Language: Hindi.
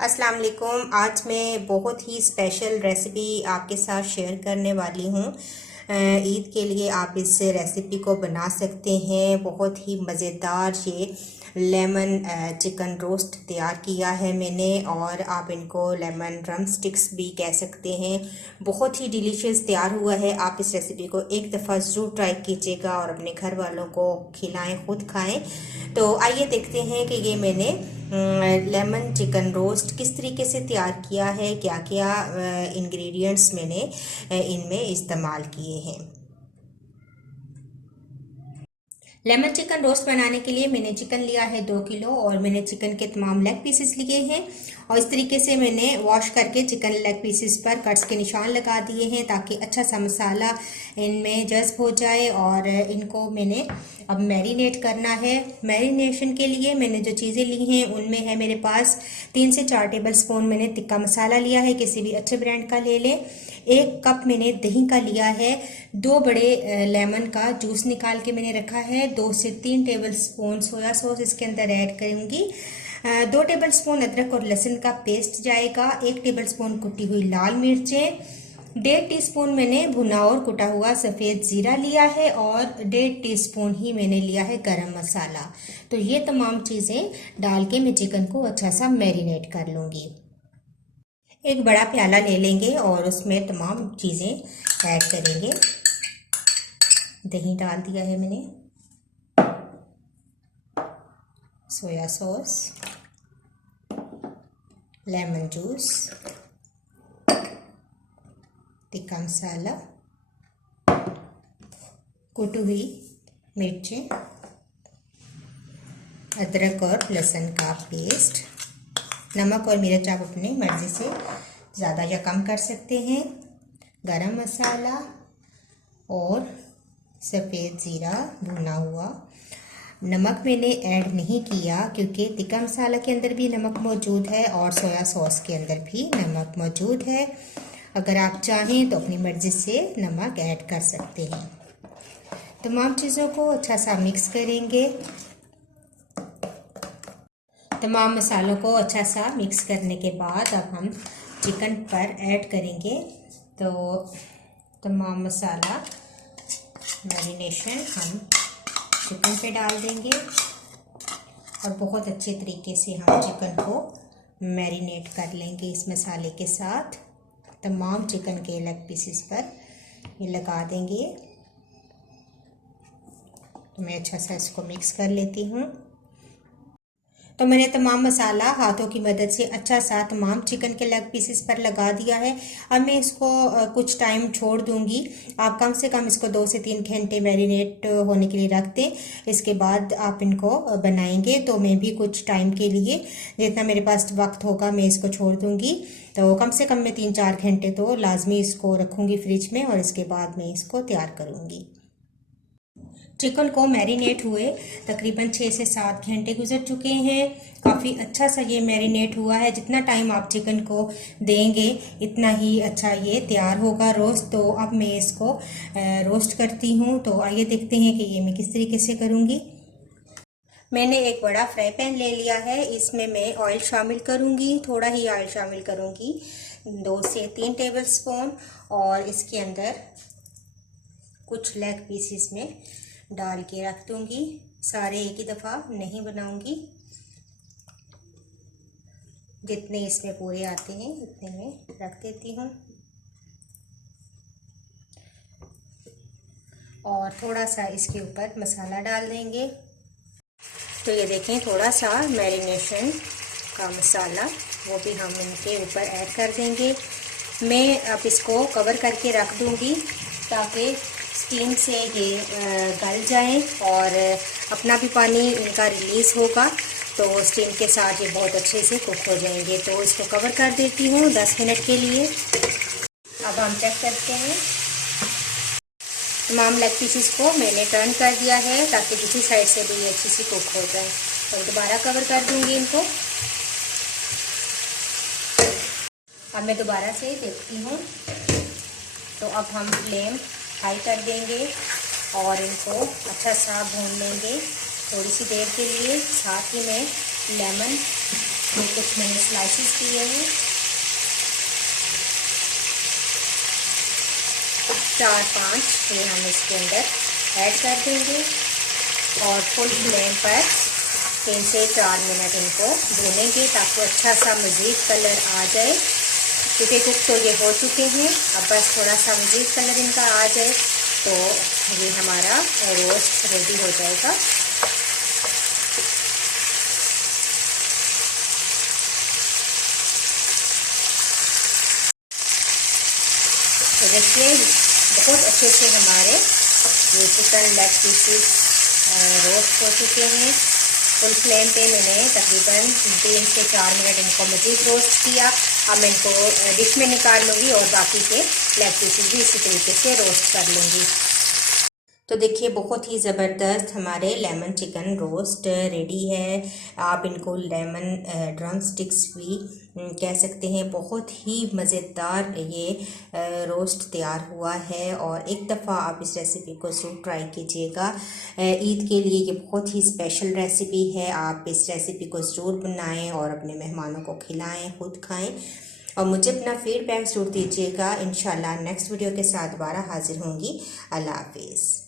अस्सलाम वालेकुम। आज मैं बहुत ही स्पेशल रेसिपी आपके साथ शेयर करने वाली हूँ। ईद के लिए आप इस रेसिपी को बना सकते हैं। बहुत ही मज़ेदार ये लेमन चिकन रोस्ट तैयार किया है मैंने, और आप इनको लेमन ड्रम स्टिक्स भी कह सकते हैं। बहुत ही डिलीशियस तैयार हुआ है। आप इस रेसिपी को एक दफ़ा ज़रूर ट्राई कीजिएगा और अपने घर वालों को खिलाएं, खुद खाएं। तो आइए देखते हैं कि ये मैंने लेमन चिकन रोस्ट किस तरीके से तैयार किया है, क्या क्या इंग्रेडिएंट्स मैंने इनमें इस्तेमाल किए हैं। लेमन चिकन रोस्ट बनाने के लिए मैंने चिकन लिया है 2 किलो, और मैंने चिकन के तमाम लेग पीसेस लिए हैं। और इस तरीके से मैंने वॉश करके चिकन लेग पीसेस पर कट्स के निशान लगा दिए हैं, ताकि अच्छा सा मसाला इनमें जज्ब हो जाए। और इनको मैंने अब मैरिनेट करना है। मैरिनेशन के लिए मैंने जो चीज़ें ली हैं उनमें है मेरे पास 3 से 4 टेबल स्पून मैंने तिक्का मसाला लिया है, किसी भी अच्छे ब्रांड का ले लें। 1 कप मैंने दही का लिया है। 2 बड़े लेमन का जूस निकाल के मैंने रखा है। 2 से 3 टेबल स्पून सोया सॉस इसके अंदर ऐड करूंगी। 2 टेबल स्पून अदरक और लहसुन का पेस्ट जाएगा। 1 टेबल स्पून कुटी हुई लाल मिर्चें। 1.5 टीस्पून मैंने भुना और कुटा हुआ सफ़ेद ज़ीरा लिया है, और 1.5 टीस्पून ही मैंने लिया है गरम मसाला। तो ये तमाम चीज़ें डाल के मैं चिकन को अच्छा सा मैरिनेट कर लूँगी। एक बड़ा प्याला ले लेंगे और उसमें तमाम चीज़ें ऐड करेंगे। दही डाल दिया है मैंने, सोया सॉस, लेमन जूस, तिक्का मसाला, कुटी हुई मिर्चें, अदरक और लहसुन का पेस्ट, नमक और मिर्च आप अपनी मर्ज़ी से ज़्यादा या कम कर सकते हैं, गरम मसाला और सफ़ेद ज़ीरा भुना हुआ। नमक मैंने ऐड नहीं किया क्योंकि तिक्का मसाला के अंदर भी नमक मौजूद है और सोया सॉस के अंदर भी नमक मौजूद है। अगर आप चाहें तो अपनी मर्ज़ी से नमक ऐड कर सकते हैं। तमाम चीज़ों को अच्छा सा मिक्स करेंगे। तमाम मसालों को अच्छा सा मिक्स करने के बाद अब हम चिकन पर ऐड करेंगे। तो तमाम मसाला मैरिनेशन हम चिकन पे डाल देंगे और बहुत अच्छे तरीके से हम चिकन को मैरिनेट कर लेंगे इस मसाले के साथ। तमाम चिकन के लेग पीसेस पर ये लगा देंगे। तो मैं अच्छा सा इसको मिक्स कर लेती हूँ। तो मैंने तमाम मसाला हाथों की मदद से अच्छा सा तमाम चिकन के लेग पीसेस पर लगा दिया है। अब मैं इसको कुछ टाइम छोड़ दूंगी। आप कम से कम इसको 2 से 3 घंटे मैरिनेट होने के लिए रख दें। इसके बाद आप इनको बनाएंगे। तो मैं भी कुछ टाइम के लिए, जितना मेरे पास वक्त होगा, मैं इसको छोड़ दूंगी। तो कम से कम मैं 3-4 घंटे तो लाजमी इसको रखूँगी फ्रिज में, और इसके बाद मैं इसको तैयार करूँगी। चिकन को मैरिनेट हुए तकरीबन 6 से 7 घंटे गुजर चुके हैं। काफ़ी अच्छा सा ये मैरिनेट हुआ है। जितना टाइम आप चिकन को देंगे इतना ही अच्छा ये तैयार होगा रोस्ट। तो अब मैं इसको रोस्ट करती हूँ। तो आइए देखते हैं कि ये मैं किस तरीके से करूँगी। मैंने एक बड़ा फ्राई पैन ले लिया है। इसमें मैं ऑयल शामिल करूँगी, थोड़ा ही ऑयल शामिल करूँगी, 2 से 3 टेबल स्पून। और इसके अंदर कुछ लेग पीसेस में डाल के रख दूंगी। सारे एक ही दफ़ा नहीं बनाऊंगी, जितने इसमें पूरे आते हैं उतने में रख देती हूँ। और थोड़ा सा इसके ऊपर मसाला डाल देंगे। तो ये देखें, थोड़ा सा मैरिनेशन का मसाला वो भी हम इनके ऊपर ऐड कर देंगे। मैं अब इसको कवर करके रख दूंगी ताकि स्टीम से ये गल जाएं और अपना भी पानी इनका रिलीज़ होगा। तो स्टीम के साथ ये बहुत अच्छे से कुक हो जाएंगे। तो इसको कवर कर देती हूँ 10 मिनट के लिए। अब हम चेक करते हैं। तमाम लेग पीसेस को मैंने टर्न कर दिया है ताकि दूसरी साइड से भी ये अच्छी सी कुक हो जाए। तो दोबारा कवर कर दूँगी इनको। अब मैं दोबारा से देखती हूँ। तो अब हम फ्लेम हाई कर देंगे और इनको अच्छा सा भून लेंगे थोड़ी सी देर के लिए। साथ ही में लेमन तो कुछ मैंने स्लाइसेस किए हैं, 4-5 ये हम इसके अंदर ऐड कर देंगे और फुल फ्लेम पर 3 से 4 मिनट इनको भूनेंगे ताकि अच्छा सा मज़ीद कलर आ जाए। क्योंकि कुक तो ये हो चुके हैं, अब बस थोड़ा सा मज़ीद कलर इनका आ जाए तो ये हमारा रोस्ट रेडी हो जाएगा। तो देखिए बहुत अच्छे से हमारे ये चिकन लेग पीसेस रोस्ट हो चुके हैं। फुल फ्लेम पे मैंने तकरीबन 3 से 4 मिनट इनको मज़ीद रोस्ट किया। अब मैं इनको डिश में निकाल लूँगी और बाकी के लेग पीसेस भी इसी तरीके से रोस्ट कर लूँगी। तो देखिए बहुत ही ज़बरदस्त हमारे लेमन चिकन रोस्ट रेडी है। आप इनको लेमन ड्रम स्टिक्स भी कह सकते हैं। बहुत ही मज़ेदार ये रोस्ट तैयार हुआ है और एक दफ़ा आप इस रेसिपी को ज़रूर ट्राई कीजिएगा। ईद के लिए ये बहुत ही स्पेशल रेसिपी है। आप इस रेसिपी को ज़रूर बनाएं और अपने मेहमानों को खिलाएं, खुद खाएं और मुझे अपना फीडबैक ज़रूर दीजिएगा। इंशाल्लाह नेक्स्ट वीडियो के साथ दोबारा हाजिर होंगी। अल्लाह हाफिज़।